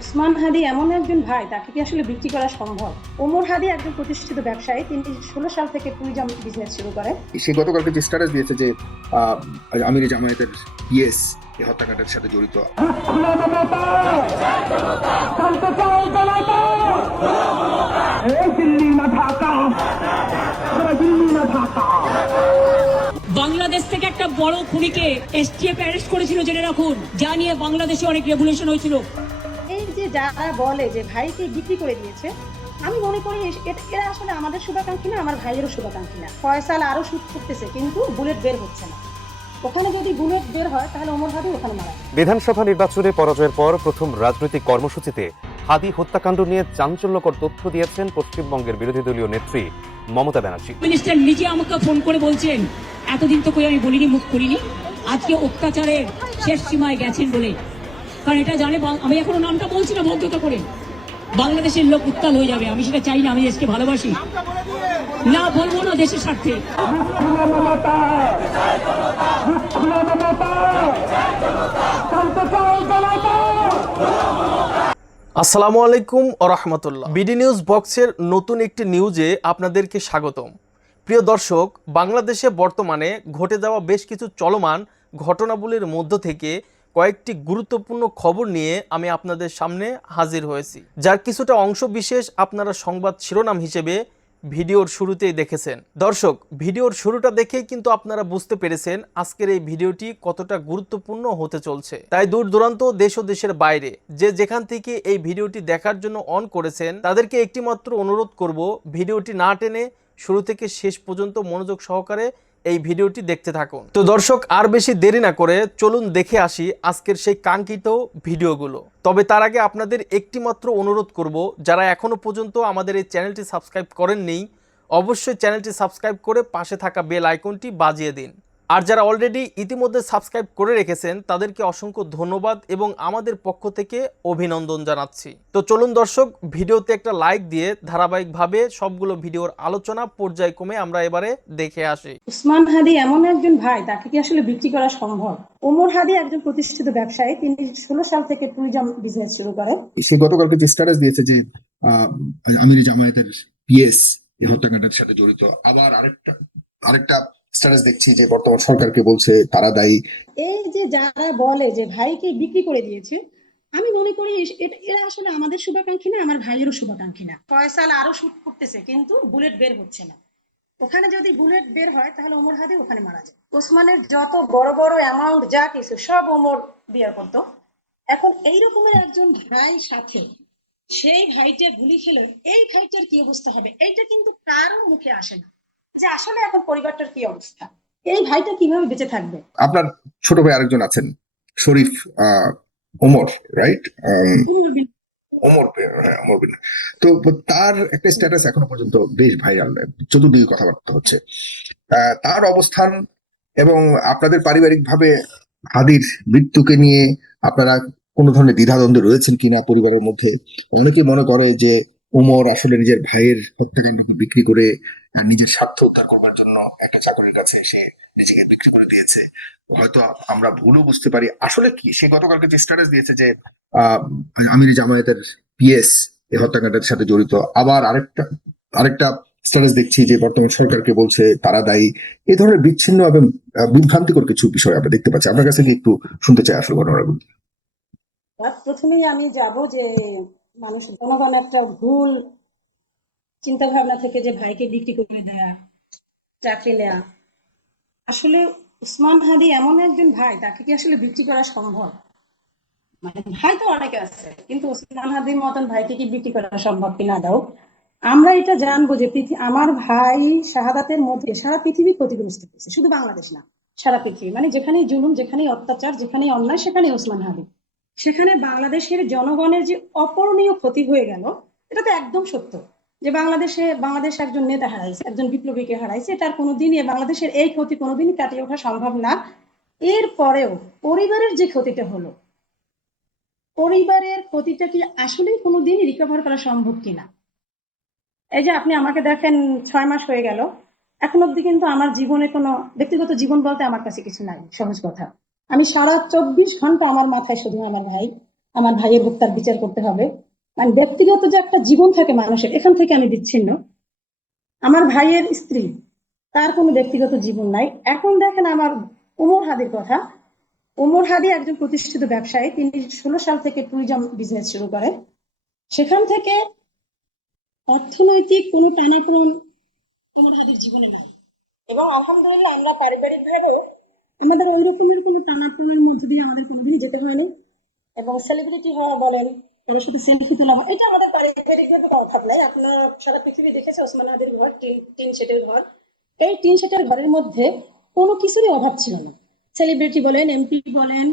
উসমান হাদি এমন একজন ভাই, তাকে কি আসলে বিক্রি করা সম্ভব? ওমর হাদি একজন প্রতিষ্ঠিত ব্যবসায়ী। তিনি 16 সাল থেকে ট্যুরিজম বিজনেস শুরু করেন। সে গতকালকে যে স্ট্যাটাস দিয়েছে যে আহ, আমির জামায়াতের ইয়েস এই হত্যাকাণ্ডের সাথে জড়িত। বাংলাদেশ থেকে একটা বড় খুনিকে এসটিএফ অ্যারেস্ট করেছিল, জেনে রাখুন, যা নিয়ে বাংলাদেশে অনেক রেভুলেশন হয়েছিল। এই যে যারা বলে যে ভাইকে বিক্রি করে দিয়েছে, আমি মনে করি এরা আসলে আমাদের শুভাকাঙ্ক্ষী না, আমার ভাইয়েরও শুভাকাঙ্ক্ষী না। ফয়সাল আরো শুট করতেছে, কিন্তু বুলেট বের হচ্ছে না। ওখানে যদি বুলেট বের হয় তাহলে ওমর হাদি ওখানে মারা যাবে। বিধানসভা নির্বাচনে পরাজয়ের পর প্রথম রাজনৈতিক কর্মসূচিতে হাদি হত্যাকাণ্ড নিয়ে চাঞ্চল্যকর তথ্য দিয়েছেন পশ্চিমবঙ্গের বিরোধী দলীয় নেত্রী মমতা ব্যানার্জি। মিনিস্টার নিজে আমাকে ফোন করে বলছেন, এতদিন তো কই আমি বলিনি, মুখ করিনি, আজকে অত্যাচারের শেষ সীমায় গেছেন বলে। কারণ এটা জানে, আমি এখনো নামটা বলছি না ভদ্রতা করে, বাংলাদেশের লোক উত্তাল হয়ে যাবে। আমি সেটা চাই না, আমি দেশকে ভালোবাসি, না বলবো না দেশের স্বার্থে। আসসালামু আলাইকুম ও রহমতুল্লাহ। বিডি নিউজ বক্সের নতুন একটি নিউজে আপনাদেরকে স্বাগতম। প্রিয় দর্শক, বাংলাদেশে বর্তমানে ঘটে যাওয়া বেশ কিছু চলমান ঘটনাবলীর মধ্য থেকে কয়েকটি গুরুত্বপূর্ণ খবর নিয়ে আমি আপনাদের সামনে হাজির হয়েছি, যার কিছুটা অংশ বিশেষ আপনারা সংবাদ শিরোনাম হিসেবে ভিডিওর শুরুতেই দেখেছেন। দর্শক, ভিডিওর শুরুটা দেখেই কিন্তু আপনারা বুঝতে পেরেছেন আজকের এই ভিডিওটি কতটা গুরুত্বপূর্ণ হতে চলছে। তাই দূর দূরান্ত দেশ ও দেশের বাইরে যে যেখান থেকে এই ভিডিওটি দেখার জন্য অন করেছেন, তাদেরকে একটি মাত্র অনুরোধ করব, ভিডিওটি না টেনে শুরু থেকে শেষ পর্যন্ত মনোযোগ সহকারে এই ভিডিওটি দেখতে থাকুন। তো দর্শক, আর বেশি দেরি না করে চলুন দেখে আসি আজকের সেই কাঙ্ক্ষিত ভিডিওগুলো। তবে তার আগে আপনাদের একটি মাত্র অনুরোধ করব, যারা এখনো পর্যন্ত আমাদের এই চ্যানেলটি সাবস্ক্রাইব করেননি, অবশ্যই চ্যানেলটি সাবস্ক্রাইব করে পাশে থাকা বেল আইকনটি বাজিয়ে দিন। আর যারা অলরেডি ইতিমধ্যে সাবস্ক্রাইব করে রেখেছেন, তাদেরকে অসংখ্য ধন্যবাদ এবং আমাদের পক্ষ থেকে অভিনন্দন জানাচ্ছি। তো চলুন দর্শক, ভিডিওতে একটা লাইক দিয়ে ধারাবাহিকভাবে সবগুলো ভিডিওর আলোচনা পর্যায়ক্রমে আমরা এবারে দেখে আসি। উসমান হাদি এমন একজন ভাই, তাকে কি আসলে বিক্রি করা সম্ভব? ওমর হাদি একজন প্রতিষ্ঠিত ব্যবসায়ী। তিনি 16 সাল থেকে ট্যুরিজম বিজনেস শুরু করেন। সে গতকালকে যে স্ট্যাটাস দিয়েছে যে আহ, আমির জামায়াতের ইয়েস এই হত্যাকাণ্ডের সাথে জড়িত। আবার আরেকটা আরেকটা স্ট্যাটাস দেখছি যে বর্তমান সরকারকে বলছে তারা দায়ী। এই যে যারা বলে যে ভাইকে বিক্রি করে দিয়েছে, আমি মনে করি এরা আসলে আমাদের শুভাকাঙ্ক্ষী না, আমার ভাইয়েরও শুভাকাঙ্ক্ষী না। ফয়সাল আরো শুট করতেছে, কিন্তু বুলেট বের হচ্ছে না। ওখানে যদি বুলেট বের হয় তাহলে ওমর হাদি ওখানে মারা যায়। ওসমানের যত বড় বড় অ্যামাউন্ট যা কিছু সব ওমর বিয়ার করতো। এখন এই রকমের একজন ভাই সাথে সেই ভাইটা গুলি খেলো, এই ভাইটার কি অবস্থা হবে, এইটা কিন্তু কারো মুখে আসে না যে আসলে এখন পরিবারটার কি অবস্থা, এই ভাইটা কিভাবে বেঁচে থাকবে। আপনার ছোট ভাই আরেকজন আছেন, শরীফ ওমর, রাইট? ওমর হ্যাঁ, ওমর বিন। তো তার একটা স্ট্যাটাস এখনো পর্যন্ত বেশ ভাইরাল, চতুর্দিকে কথাবার্তা হচ্ছে। তার অবস্থান এবং আপনাদের পারিবারিক ভাবে হাদির মৃত্যুকে নিয়ে আপনারা কোনো ধরনের দ্বিধাদ্বন্দ্বে রয়েছেন কিনা পরিবারের মধ্যে? অনেকে মনে করে যে ওমর আসলে নিজের ভাইয়ের হত্যাকাণ্ডকে বিক্রি করে নিজের স্বার্থ উদ্ধার করবার জন্য একটা চাকরির কাছে সে নিজেকে বিক্রি করে দিয়েছে। হয়তো আমরা ভুলও বুঝতে পারি। আসলে কি, সে গতকালকে যে স্ট্যাটাস দিয়েছে যে আহ আমির জামায়াতের পিএস এই হত্যাকাণ্ডের সাথে জড়িত। আবার আরেকটা আরেকটা স্ট্যাটাস দেখছি যে বর্তমান সরকারকে বলছে তারা দায়ী। এই ধরনের বিচ্ছিন্ন এবং বিভ্রান্তিকর কিছু বিষয় আমরা দেখতে পাচ্ছি। আপনার কাছে কি একটু শুনতে চাই আসলে ঘটনাগুলো। প্রথমেই আমি যাব যে মানুষ জনগণ একটা ভুল চিন্তা ভাবনা থেকে যে ভাইকে বিক্রি করে দেয়া, চাকরি নেয়া। আসলে উসমান হাদি এমন একজন ভাই, তাকে কি আসলে বিক্রি করা সম্ভব? মানে ভাই তো অনেকে আছে, কিন্তু উসমান হাদির মতন ভাইকে কি বিক্রি করা সম্ভব কিনা দাও। আমরা এটা জানবো যে আমার ভাই শাহাদাতের মধ্যে সারা পৃথিবী ক্ষতিগ্রস্ত হয়েছে, শুধু বাংলাদেশ না, সারা পৃথিবী। মানে যেখানেই জুলুম, যেখানেই অত্যাচার, যেখানেই অন্যায়, সেখানেই ওসমান হাদি। সেখানে বাংলাদেশের জনগণের যে অপূরণীয় ক্ষতি হয়ে গেল, এটা তো একদম সত্য। যে বাংলাদেশ একজন নেতা হারাইছে, একজন বিপ্লবীকে হারাইছে, তার কোনোদিনই বাংলাদেশের এই ক্ষতি কোনোদিনই কাটিয়ে ওঠা সম্ভব না। এর পরেও পরিবারের যে ক্ষতিটা হলো, পরিবারের ক্ষতিটা কি আসলেই কোনোদিনই রিকভার করা সম্ভব কিনা? এই যে আপনি আমাকে দেখেন, 6 মাস হয়ে গেল, এখন অব্দি কিন্তু আমার জীবনে কোনো ব্যক্তিগত জীবন বলতে আমার কাছে কিছু নাই। সহজ কথা, আমি সারা 24 ঘন্টা আমার মাথায় শুধু আমার ভাই, আমার ভাইয়ের হত্যার বিচার করতে হবে। মানে ব্যক্তিগত যে একটা জীবন থাকে মানুষের, এখান থেকে আমি বিচ্ছিন্ন। আমার ভাইয়ের স্ত্রী, তার কোনো ব্যক্তিগত জীবন নাই। এখন দেখেন আমার ওমর হাদির কথা। ওমর হাদি একজন প্রতিষ্ঠিত ব্যবসায়ী। তিনি 16 সাল থেকে ট্যুরিজম বিজনেস শুরু করেন। সেখান থেকে অর্থনৈতিক কোনো টানাপোড়েন ওমর হাদির জীবনে নাই, এবং আলহামদুলিল্লাহ আমরা পারিবারিক ভাবেও আমাদের ওই রকমের কোনো টানাপোড়েনের মধ্যে দিয়ে আমাদের কোনোদিনই যেতে হয়নি। এবং সেলিব্রিটি হওয়া বলেন, কারোর সাথে সেলফি তোলা, এটা আমাদের পারিবারিক ভাবে কোনো অভাব নাই। আপনার সারা পৃথিবী দেখেছে ওসমান হাদির ঘর টিন শেডের ঘর। এই টিন শেডের ঘরের মধ্যে কোনো কিছুরই অভাব ছিল না। সেলিব্রিটি বলেন, এমপি বলেন,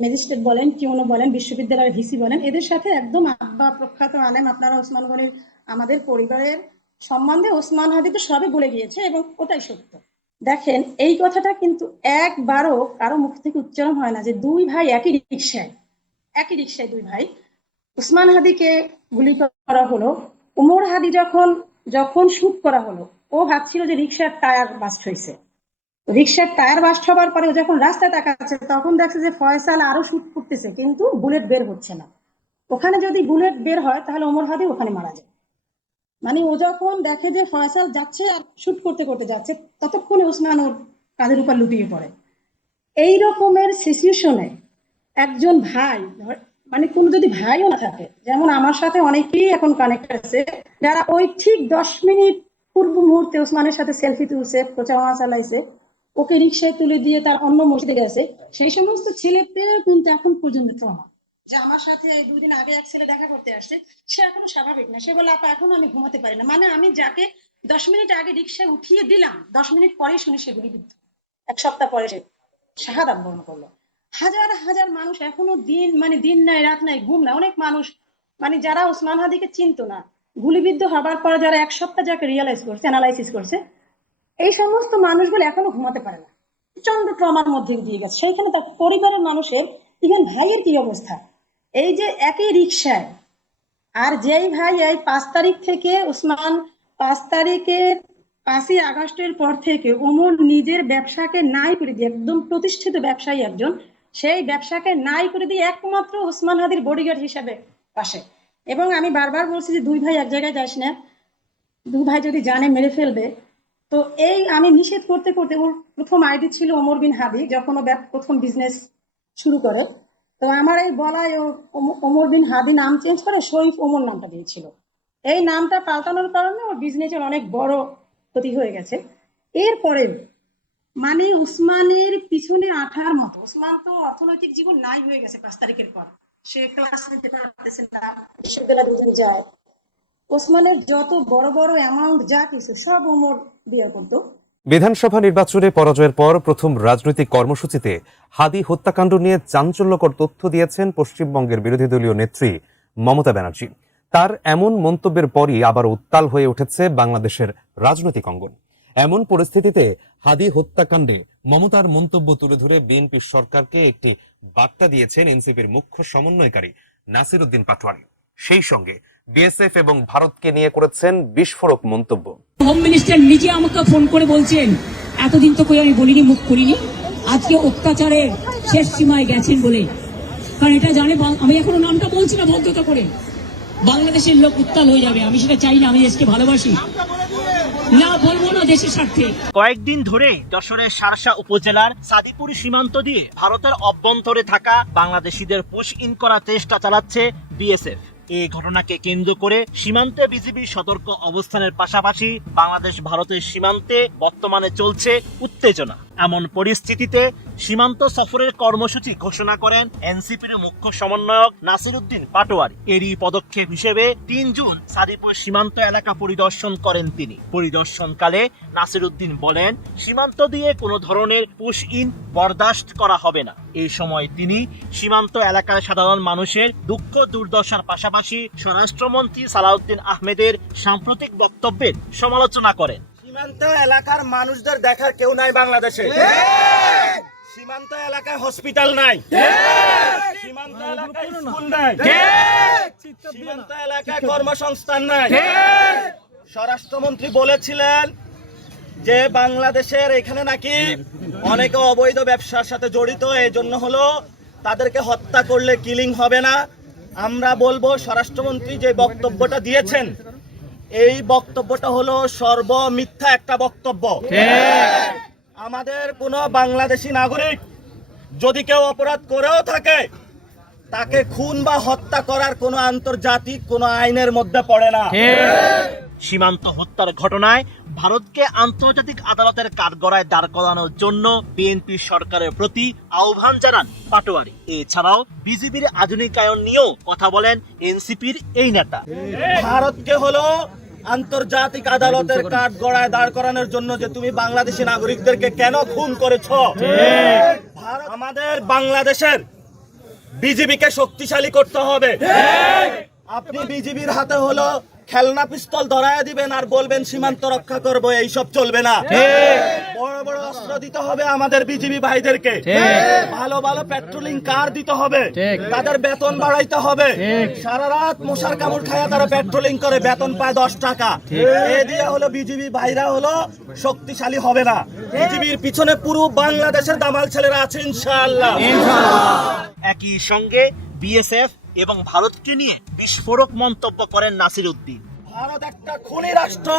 ম্যাজিস্ট্রেট বলেন, টিউনো বলেন, বিশ্ববিদ্যালয়ের ভিসি বলেন, এদের সাথে একদম আব্বা প্রখ্যাত আলেম আপনারা ওসমান গনির আমাদের পরিবারের সম্বন্ধে ওসমান হাদি তো সবই বলে গিয়েছে, এবং ওটাই সত্য। দেখেন এই কথাটা কিন্তু একবারও কারো মুখ থেকে উচ্চারণ হয় না যে দুই ভাই একই রিকশায় দুই ভাই। উসমান হাদিকে গুলি করা হলো, উমর হাদি যখন শুট করা হলো, ও ভাবছিল যে রিকশার টায়ার বাস্ট হয়েছে। রিকশার টায়ার বাস্ট হবার পরে ও যখন রাস্তায় তাকাচ্ছে, তখন দেখছে যে ফয়সাল আরো শুট করতেছে, কিন্তু বুলেট বের হচ্ছে না। ওখানে যদি বুলেট বের হয় তাহলে ওমর হাদি ওখানে মারা যায়। মানে ও যখন দেখে যে ফয়সাল যাচ্ছে আর শুট করতে করতে যাচ্ছে, ততক্ষণে ওসমান ওর কাঁধের উপর লুটিয়ে পড়ে। এই রকমের সিচুয়েশনে একজন ভাই, মানে কোনো যদি ভাইও না থাকে, যেমন আমার সাথে অনেকেই এখন কানেক্ট আছে, যারা ওই ঠিক 10 মিনিট পূর্ব মুহূর্তে ওসমানের সাথে সেলফি তুলছে, প্রচারণা চালাইছে, ওকে রিক্সায় তুলে দিয়ে তার অন্য মসজিদে গেছে, সেই সমস্ত ছেলেপেলের কিন্তু এখন পর্যন্ত ট্রমা। যে আমার সাথে এই 2 দিন আগে এক ছেলে দেখা করতে আসছে, সে এখনো স্বাভাবিক না। সে বলে আপা এখনো আমি ঘুমাতে পারি না। মানে আমি যাকে 10 মিনিট আগে রিক্সায় উঠিয়ে দিলাম, 10 মিনিট পরেই শুনি সে গুলিবিদ্ধ। 1 সপ্তাহ পরে সে শাহাদাত বরণ করলো। হাজার হাজার মানুষ এখনো দিন নাই রাত নাই ঘুম নাই। অনেক মানুষ মানে যারা ওসমান হাদিকে চিনতো না, গুলিবিদ্ধ হবার পর যারা 1 সপ্তাহ যাকে অ্যানালাইসিস করছে, এই সমস্ত মানুষগুলো এখনো ঘুমাতে পারে না, প্রচন্ড ট্রমার মধ্যে দিয়ে গেছে। সেইখানে তার পরিবারের মানুষের, ইভেন ভাইয়ের কি অবস্থা। এই যে একই রিক্সায়, আর যেই ভাই এই 5 তারিখ থেকে ওসমান 5 তারিখের 5ই আগস্টের পর থেকে ওমর নিজের ব্যবসাকে নাই করে দিয়ে, একদম প্রতিষ্ঠিত ব্যবসায়ী একজন, সেই ব্যবসাকে নাই করে দিয়ে একমাত্র ওসমান হাদির বডিগার্ড হিসেবে পাশে। এবং আমি বারবার বলছি যে দুই ভাই এক জায়গায় যাস না, দুই ভাই যদি জানে মেরে ফেলবে। তো এই আমি নিষেধ করতে করতে, ওর প্রথম আইডি ছিল ওমর বিন হাদি, যখন ও প্রথম বিজনেস শুরু করে। তো আমার এই বলায় ও ওমর বিন হাদি নাম চেঞ্জ করে শরীফ ওমর নামটা দিয়েছিল। এই নামটা পাল্টানোর কারণে ওর বিজনেসের অনেক বড় ক্ষতি হয়ে গেছে। এরপরে মানে উসমানের পিছনে আঠার মতো, উসমান তো অর্থনৈতিক জীবন নাই হয়ে গেছে 5 তারিখের পর। সে ক্লাস নিতে পারতেছে না, বিশ্ববিদ্যালয় 2 দিন যায়। ওসমানের যত বড় বড় অ্যামাউন্ট যা কিছু সব ওমর বিয়ার করতো। বিধানসভা নির্বাচনে পরাজয়ের পর প্রথম রাজনৈতিক কর্মসূচিতে হাদি হত্যাকাণ্ড নিয়ে চাঞ্চল্যকর তথ্য দিয়েছেন পশ্চিমবঙ্গের বিরোধী দলীয় নেত্রী মমতা ব্যানার্জি। তার এমন মন্তব্যের পরই আবার উত্তাল হয়ে উঠেছে বাংলাদেশের রাজনৈতিক অঙ্গন। এমন পরিস্থিতিতে হাদি হত্যাকাণ্ডে মমতার মন্তব্য তুলে ধরে বিএনপি সরকারকে একটি বার্তা দিয়েছেন এনসিপির মুখ্য সমন্বয়কারী নাসির উদ্দিন পাটোয়ারি। সেই সঙ্গে বিএসএফ এবং ভারতকে নিয়ে করেছেন বিস্ফোরক মন্তব্য। হোম মিনিস্টার নিজে আমাকে ফোন করে বলছেন, এতদিন তো কই আমি বলিনি, মুখ করিনি, আজকে অত্যাচারের শেষ সীমায় গেছেন বলে। কারণ এটা জানে, আমি এখনো নামটা বলছি না ভদ্রতা করে, বাংলাদেশের লোক উত্তাল হয়ে যাবে। আমি সেটা চাই না, আমি দেশকে ভালোবাসি, না বলবো না দেশের স্বার্থে। কয়েকদিন ধরেই যশোরের শার্শা উপজেলার সাদিপুর সীমান্ত দিয়ে ভারতের অভ্যন্তরে থাকা বাংলাদেশিদের পুশ ইন করার চেষ্টা চালাচ্ছে বিএসএফ। এই ঘটনাকে কেন্দ্র করে সীমান্তে বিজিবি সতর্ক অবস্থানের পাশাপাশি বাংলাদেশ ভারতের সীমান্তে বর্তমানে চলছে উত্তেজনা। এমন পরিস্থিতিতে সীমান্ত সফরের কর্মসূচি ঘোষণা করেন এনসিপির মুখ্য সমন্বয়ক নাসির উদ্দিন পাটোয়ারি। এরই পদক্ষেপ হিসেবে 3 জুন সাদিপুর সীমান্ত এলাকা পরিদর্শন করেন তিনি। পরিদর্শনকালে নাসির উদ্দিন বলেন, সীমান্ত দিয়ে কোনো ধরনের পুশ ইন বরদাস্ত করা হবে না। এই সময় তিনি সীমান্ত এলাকার সাধারণ মানুষের দুঃখ দুর্দশার পাশাপাশি স্বরাষ্ট্রমন্ত্রী সালাউদ্দিন আহমেদের সাম্প্রতিক বক্তব্যের সমালোচনা করেন। সীমান্ত এলাকার মানুষদের দেখার কেউ নাই বাংলাদেশে। সীমান্ত এলাকায় হসপিটাল নাই, সীমান্ত এলাকায় স্কুল নাই, সীমান্ত এলাকায় কর্মসংস্থান নাই। স্বরাষ্ট্রমন্ত্রী বলেছিলেন যে বাংলাদেশের এখানে নাকি অনেকে অবৈধ ব্যবসার সাথে জড়িত, এই জন্য হলো তাদেরকে হত্যা করলে কিলিং হবে না। আমরা বলবো স্বরাষ্ট্রমন্ত্রী যে বক্তব্যটা দিয়েছেন, এই বক্তব্যটা হলো সর্বমিথ্যা একটা বক্তব্য। আমাদের কোনো বাংলাদেশি নাগরিক যদি কেউ অপরাধ করেও থাকে, তাকে খুন বা হত্যা করার কোনো আন্তর্জাতিক কোনো আইনের মধ্যে পড়ে না। সীমান্ত হত্যার ঘটনায় ভারতকে আন্তর্জাতিক আদালতের কাঠগড়ায় দাঁড় করানোর জন্য বিএনপি সরকারের প্রতি আহ্বান জানান পাটোয়ারি। এছাড়াও বিজেপির আধুনিকায়ন নিয়েও কথা বলেন এনসিপির এই নেতা। ভারতকে হলো আন্তর্জাতিক আদালতের কাঠগড়ায় দাঁড় করানোর জন্য যে তুমি বাংলাদেশি নাগরিকদেরকে কেন খুন করেছো। আমাদের বাংলাদেশের বিজেপিকে শক্তিশালী করতে হবে। আপনি বিজেপির হাতে হলো খেলনা পিস্তল ধরায় দিবেন আর বলবেন সীমান্ত রক্ষা করবো, এইসব চলবে না। বড় বড় অস্ত্র দিতে হবে আমাদের বিজেপি ভাইদেরকে, ভালো ভালো পেট্রোলিং কার দিতে হবে, তাদের বেতন বাড়াইতে হবে। সারা রাত মশার কামড় খায়া তারা পেট্রোলিং করে, বেতন পায় 10 টাকা। এ দিয়ে হলো বিজেপি ভাইরা হলো শক্তিশালী হবে না। বিজেপির পিছনে পুরো বাংলাদেশের দামাল ছেলেরা আছে ইনশাআল্লাহ। একই সঙ্গে বিএসএফ এবং ভারতকে নিয়ে বিস্ফোরক মন্তব্য করেন নাসির উদ্দিন। ভারত একটা খুনি রাষ্ট্র,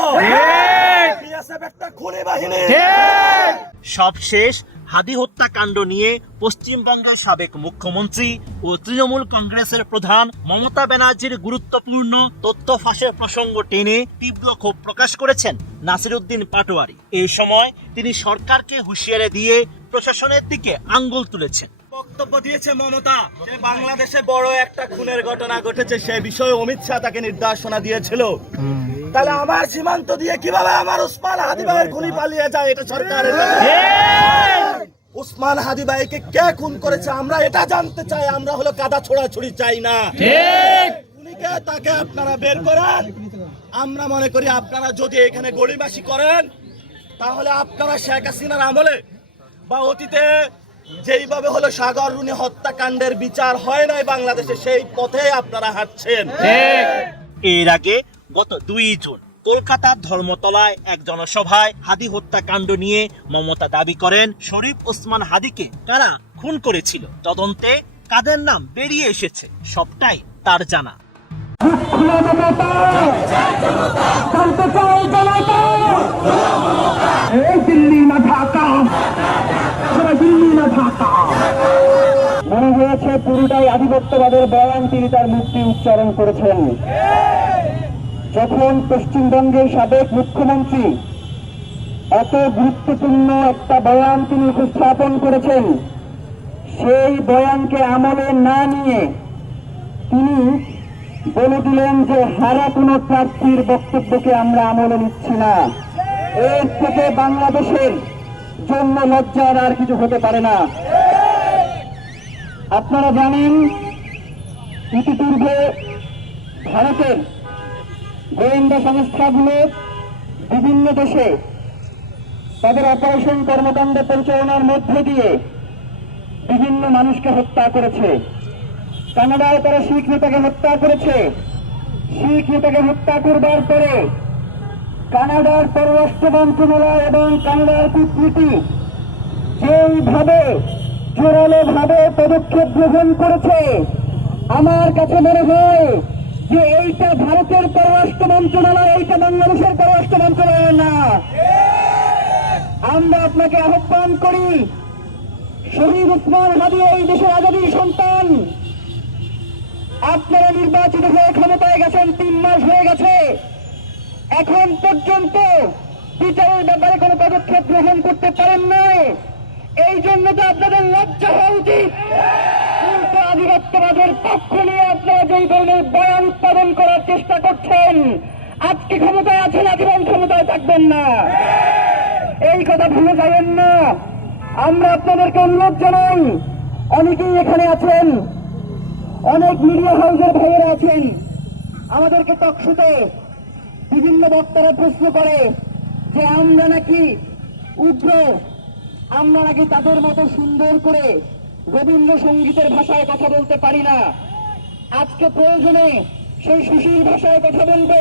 বিএসএফ একটা খুনি বাহিনী। সবশেষ হাদি হত্যাকাণ্ড নিয়ে পশ্চিমবঙ্গের সাবেক মুখ্যমন্ত্রী ও তৃণমূল কংগ্রেসের প্রধান মমতা ব্যানার্জির গুরুত্বপূর্ণ তথ্য ফাঁসের প্রসঙ্গ টেনে তীব্র ক্ষোভ প্রকাশ করেছেন নাসির উদ্দিন পাটোয়ারি। এই সময় তিনি সরকারকে হুঁশিয়ারি দিয়ে প্রশাসনের দিকে আঙ্গুল তুলেছেন। বক্তব্য দিয়েছে মমতা যে বাংলাদেশে বড় একটা খুনের ঘটনা ঘটেছে, সে বিষয়ে অমিত শাহ তাকে নির্দেশনা দিয়েছিল। তাহলে আমার সীমান্ত দিয়ে কিভাবে আমার উসমান হাদি ভাইয়ের খুনি পালিয়ে যায়, এটা সরকারের উসমান হাদি ভাইকে কে খুন করেছে আমরা এটা জানতে চাই। আমরা হলো কাদা ছোড়াছুড়ি চাই না। খুনিকে তাকে আপনারা বের করেন। আমরা মনে করি আপনারা যদি এখানে গড়িবাসি করেন, তাহলে আপনারা শেখ হাসিনার আমলে বা অতীতে যেইভাবে হলো সাগর রুনি হত্যাকাণ্ডের বিচার হয় নাই বাংলাদেশে, সেই পথে আপনারা হাঁটছেন। এর আগে গত 2 জুন কলকাতার ধর্মতলায় এক জনসভায় হাদি হত্যাকাণ্ড নিয়ে মমতা দাবি করেন শরীফ ওসমান হাদিকে কারা খুন করেছিল। তদন্তে কাদের নাম বেরিয়ে এসেছে সবটাই তার জানা। মনে হয়েছে পুরোটাই আধিপত্যবাদের বয়ান তিনি তার মুক্তি উচ্চারণ করেছেন। যখন পশ্চিমবঙ্গের সাবেক মুখ্যমন্ত্রী এত গুরুত্বপূর্ণ একটা বয়ান তিনি উপস্থাপন করেছেন, সেই বয়ানকে আমলে না নিয়ে তিনি বলে দিলেন যে হারা কোনো প্রার্থীর বক্তব্যকে আমরা আমলে নিচ্ছি না। এর থেকে বাংলাদেশের জন্য লজ্জার আর কিছু হতে পারে না। আপনারা জানেন ইতিপূর্বে ভারতের গোয়েন্দা সংস্থাগুলো বিভিন্ন দেশে তাদের অপারেশন কর্মকাণ্ড পরিচালনার মধ্যে দিয়ে বিভিন্ন মানুষকে হত্যা করেছে। কানাডায় তারা শিখ নেতাকে হত্যা করেছে। শিখ নেতাকে হত্যা করবার পরে কানাডার পররাষ্ট্র মন্ত্রণালয় এবং কানাডার কূটনীতি যেইভাবে জোরালো ভাবে পদক্ষেপ গ্রহণ করেছে, আমার কাছে মনে হয় যে এইটা ভারতের পররাষ্ট্র মন্ত্রণালয়, এইটা বাংলাদেশের পররাষ্ট্র মন্ত্রণালয় না। আমরা আপনাকে আহ্বান করি, শহীদ ওসমান হাদি এই দেশের আজাদীর সন্তান। আপনারা নির্বাচিত হয়ে ক্ষমতায় গেছেন 3 মাস হয়ে গেছে, এখন পর্যন্ত বিচারের ব্যাপারে কোনো পদক্ষেপ গ্রহণ করতে পারেন নাই। এই জন্য তো আপনাদের লজ্জা হওয়া উচিত। উল্টো আধিপত্যবাদের পক্ষ নিয়ে আপনারা যেই ধরনের বয়ান উৎপাদন করার চেষ্টা করছেন, আজকে ক্ষমতায় আছেন, আজীবন ক্ষমতায় থাকবেন না, এই কথা ভুলে যাবেন না। আমরা আপনাদেরকে অনুরোধ জানাই, অনেকেই এখানে আছেন, অনেক মিডিয়া হাউসের ভাইয়েরা আছেন, আমাদেরকে টকশোতে বিভিন্ন বক্তারা প্রশ্ন করে যে আমরা নাকি উগ্র, আমরা নাকি তাদের মতো সুন্দর করে রবীন্দ্রসঙ্গীতের ভাষায় কথা বলতে পারি না। আজকে প্রয়োজনে সেই সুশীল ভাষায় কথা বলবো,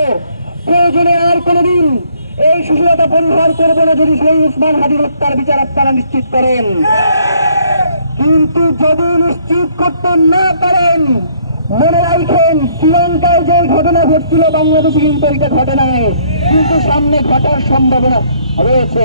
প্রয়োজনে আর কোনোদিন এই সুশীলতা পরিহার করবো না যদি শহীদ ওসমান হাদির হত্যার বিচার আপনারা নিশ্চিত করেন। কিন্তু যদি নিশ্চিত করতে না পারেন, মনে রাখেন শ্রীলঙ্কায় যে ঘটনা ঘটছিল বাংলাদেশে কিন্তু এটা ঘটে নাই, কিন্তু সামনে ঘটার সম্ভাবনা রয়েছে।